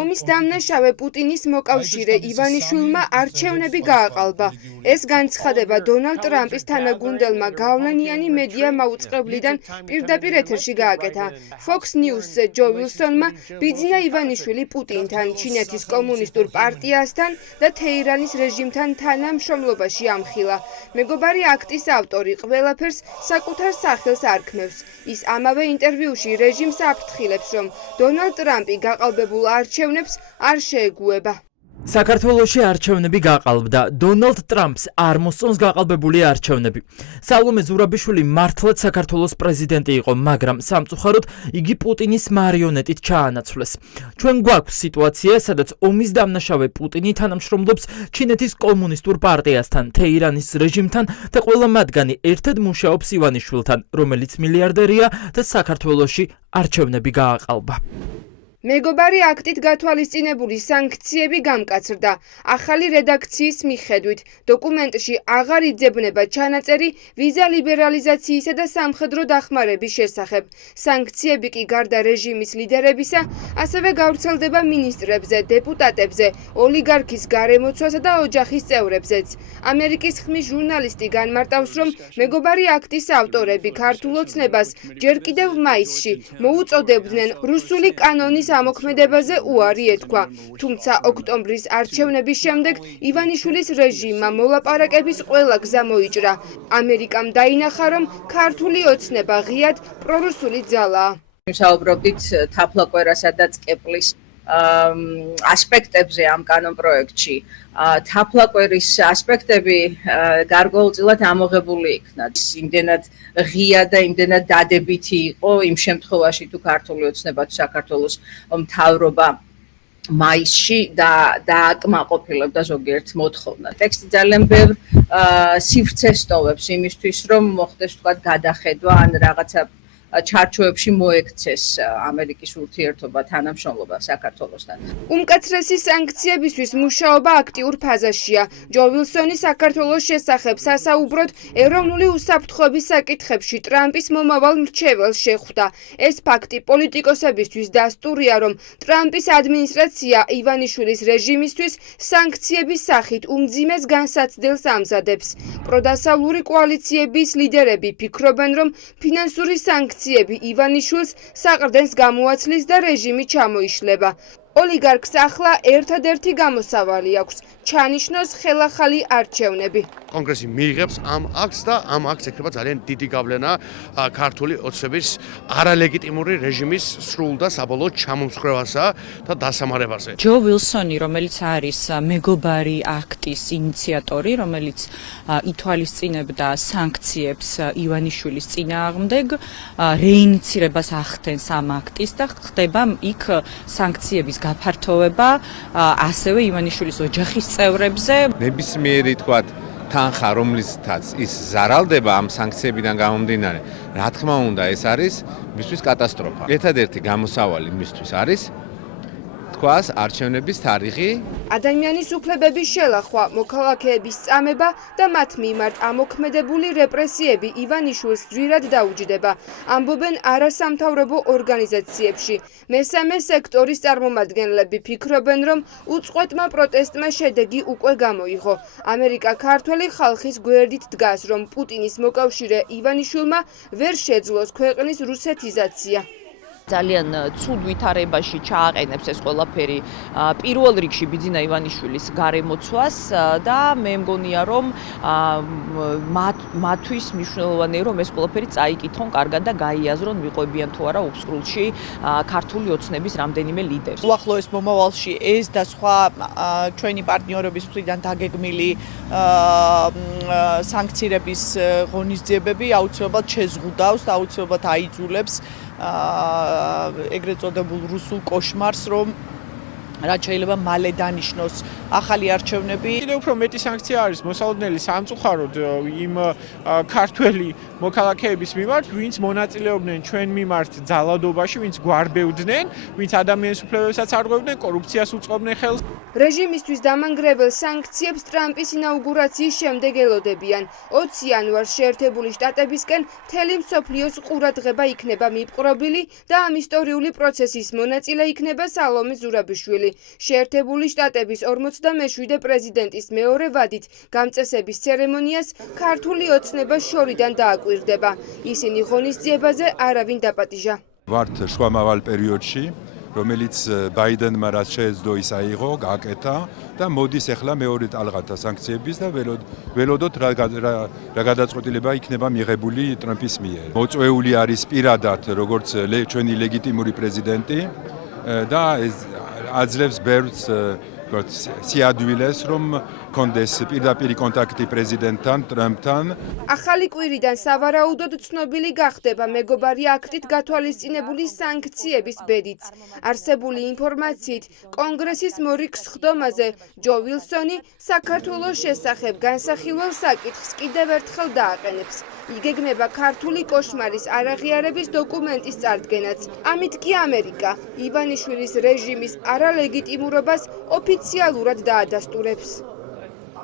ომის დამნაშავე პუტინის მოკავშირე ივანიშვილმა არჩევნები გააყალბა. ეს განცხადება დონალდ ტრამპის თანაგუნდელმა გავლენიანი მედია მაუწყებლიდან პირდაპირ ეთერში გააკეთა. Fox News-ზე ჯო ვილსონმა ბიძინა ივანიშვილი პუტინთან, ჩინეთის კომუნისტურ პარტიასთან და თეირანის რეჟიმთან თანამშრომლობაში ამხილა. მეგობარი აქტის ავტორი ყველაფერს საკუთარ სახელს არქმევს. ის ამავე ინტერვიუში რეჟიმს აფრთხილებს, რომ დონალდ ტრამპი გაყალბებულ არჩევნებს არ შეეგუება. საქართველოში არჩევნები გაყალბდა. დონალდ ტრამპს არ მოსწონს გაყალბებული არჩევნები. სალომე ზურაბიშვილი მართლაც საქართველოს პრეზიდენტი იყო, მაგრამ სამწუხაროდ იგი პუტინის მარიონეტით ჩაანაცვლეს. ჩვენ გვაქვს სიტუაცია, სადაც ომის დამნაშავე პუტინი თანამშრომლობს ჩინეთის კომუნისტურ პარტიასთან, თეირანის რეჟიმთან და ყველა მათგანი ერთად მუშაობს ივანიშვილთან, რომელიც მილიარდერია და საქართველოში არჩევნები გააყალბა. მეგობარი აქტით გათვალისწინებული სანქციები გამკაცრდა. ახალი რედაქციის მიხედვით, დოკუმენტში აღარ იძებნება ჩანაწერი ვიზა ლიბერალიზაციისა და სამხედრო დახმარების შესახებ. სანქციები კი გარდა რეჟიმის ლიდერებისა, ასევე გავრცელდება მინისტრებზე, დეპუტატებზე, ოლიგარქის გარემოცვასა და ოჯახის წევრებზეც. ამერიკის ხმის ჟურნალისტი განმარტავს, რომ მეგობარი აქტის ავტორები ქართულ ოცნებას ჯერ კიდევ მაისში მოუწოდებდნენ რუსული კანონის ამოქმედებაზე უარი ეთქვა. თუმცა ოქტომბრის არჩევნების შემდეგ ივანიშვილის რეჟიმმა მოლაპარაკების ყველა გზა მოიჭრა. ამერიკამ დაინახა, რომ ქართული ოცნება ღიად პრორუსული ძალაა. ვიმსაუბრობდით თაფლაკვერასა და წკეპლის ასპექტებზე ამ კანონპროექტში. თაფლაკვერის ასპექტები გარკვეულწილად ამოღებული იქნა. იმდენად ღია და იმდენად დადებითი იყო იმ შემთხვევაში, თუ ქართული ოცნება თუ საქართველოს მთავრობა მაისში დააკმაყოფილებდა ზოგიერთ მოთხოვნას. ტექსტი ძალიან ბევრ სივრცეს ტოვებს იმისთვის, რომ მოხდეს თქვათ გადახედვა ან რაღაცა ჩარჩოებში მოექცეს ამერიკის ურთიერთობა თანამშრომლობა საქართველოსთან. უმკაცრესი სანქციებისთვის მუშაობა აქტიურ ფაზაშია. ჯო ვილსონი საქართველოს შესახებ სასაუბროდ ეროვნული უსაფრთხოების საკითხებში ტრამპის მომავალ მრჩეველს შეხვდა. ეს ფაქტი პოლიტიკოსებისთვის დასტურია, რომ ტრამპის ადმინისტრაცია ივანიშვილის რეჟიმისთვის სანქციების სახით უმძიმეს განსაცდელს ამზადებს. პროდასავლური კოალიციების ლიდერები ფიქრობენ, რომ ფინანსური სანქციები ივანიშვილს საყრდენს გამოაცლის და რეჟიმი ჩამოიშლება. ოლიგარქს ახლა ერთადერთი გამოსავალი აქვს, ჩანიშნოს ხელახალი არჩევნები. კონგრესი მიიღებს ამ აქტს და ამ აქტს ეკრება ძალიან დიდი გავლენა ქართული ოცნების არალეგიტიმური რეჟიმის სრულ და საბოლოო ჩამომსხვრევასა და დასამარებაზე. ჯო ვილსონი, რომელიც არის მეგობარი აქტის ინიციატორი, რომელიც ითვალისწინებდა სანქციებს ივანიშვილის წინააღმდეგ, რეინიცირებას ახდენს ამ აქტის და ხდება იქ სანქციების გაფართოვება ასევე ივანიშვილის ოჯახის წევრებზე. ნებისმიერი თქვათ თანხა, რომლითაც ის ზარალდება ამ სანქციებიდან გამომდინარე, რა თქმა უნდა, ეს არის მისთვის კატასტროფა. ერთადერთი გამოსავალი მისთვის არის თქვას არჩევნების თარიღი. ადამიანის უფლებების შელახვა, მოქალაქეების წამება და მათ მიმართ ამოქმედებული რეპრესიები ივანიშვილს ძვირად დაუჯდება, ამბობენ არასამთავრობო ორგანიზაციებში. მესამე სექტორის წარმომადგენლები ფიქრობენ, რომ უწყვეტმა პროტესტმა შედეგი უკვე გამოიღო. ამერიკა ქართველი ხალხის გვერდით დგას, რომ პუტინის მოკავშირე ივანიშვილმა ვერ შეძლოს ქვეყნის რუსეთიზაცია. ძალიან ცუდ ვითარებაში ჩააყენებს ეს ყველაფერი პირველ რიგში ბიძინა ივანიშვილის გარემოცვას და მე მგონია რომ მათთვის მნიშვნელოვანია რომ ეს ყველაფერი წაიკითხონ კარგად და გაიაზრონ მიყვებიან თუ არა უპსკრულში ქართული ოცნების რამდენიმე ლიდერს. უახლოეს მომავალში ეს და სხვა ჩვენი პარტნიორების მხრიდან დაგეგმილი სანქციების ღონისძიებები აუცილებლად შეზღუდავს და აუცილებლად აიძულებს ეგრეთ წოდებულ რუსულ კოშმარს, რომ რაც შეიძლება მალე დანიშნოს ახალი არჩევნები. კიდევ უფრო მეტი სანქცია არის მოსალოდნელი სამწუხაროდ იმ ქართველი მოქალაქეების მიმართ, ვინც მონაწილეობდნენ ჩვენ მიმართ ძალადობაში, ვინც გვარბევდნენ, ვინც ადამიანის უფლებებსაც არღვევდნენ, კორუფციას უწყობდნენ ხელს. რეჟიმისთვის დამანგრეველ სანქციებს ტრამპის ინაუგურაციის შემდეგ ელოდებიან. 20 იანვარს შეერთებული შტატებისკენ მთელი მსოფლიოს ყურადღება იქნება მიპყრობილი და ამ ისტორიული პროცესის მონაწილე იქნება სალომე ზურაბიშვილი. შეერთებული შტატების 47 პრეზიდენტის მეორე ვადით გამწესების ცერემონიას ქართული ოცნება შორიდან დააკვირდება. ისინი ღონისძიებაზე არავინ დაპატიჟა. ვართ შუამავალ პერიოდში, რომელიც ბაიდენმა რაც შეეძლო ის აიღო, გააკეთა და მოდის ახლა მეორე ტალღათა სანქციების და ველოდოთ რა გადაწყვეტილება იქნება მიღებული ტრამპის მიერ. მოწვეული არის პირადად როგორც ჩვენი ლეგიტიმური პრეზიდენტი და აძლევს ბევრს სიადვილეს, რომ კონდეს პირდაპირი კონტაქტი პრეზიდენტთან, ტრამპთან. ახალი კვირიდან სავარაუდოდ ცნობილი გახდება მეგობარი აქტით გათვალისწინებული სანქციების ბედიც. არსებული ინფორმაციით, კონგრესის მორიგ სხდომაზე ჯო ვილსონი საქართველოს შესახებ განსახილველ საკითხს კიდევ ერთხელ დააყენებს. იგეგმება ქართული კოშმარის არაღიარების დოკუმენტის წარდგენაც. ამით კი ამერიკა ივანიშვილის რეჟიმის არალეგიტიმურობას ოფიციალურად დაადასტურებს.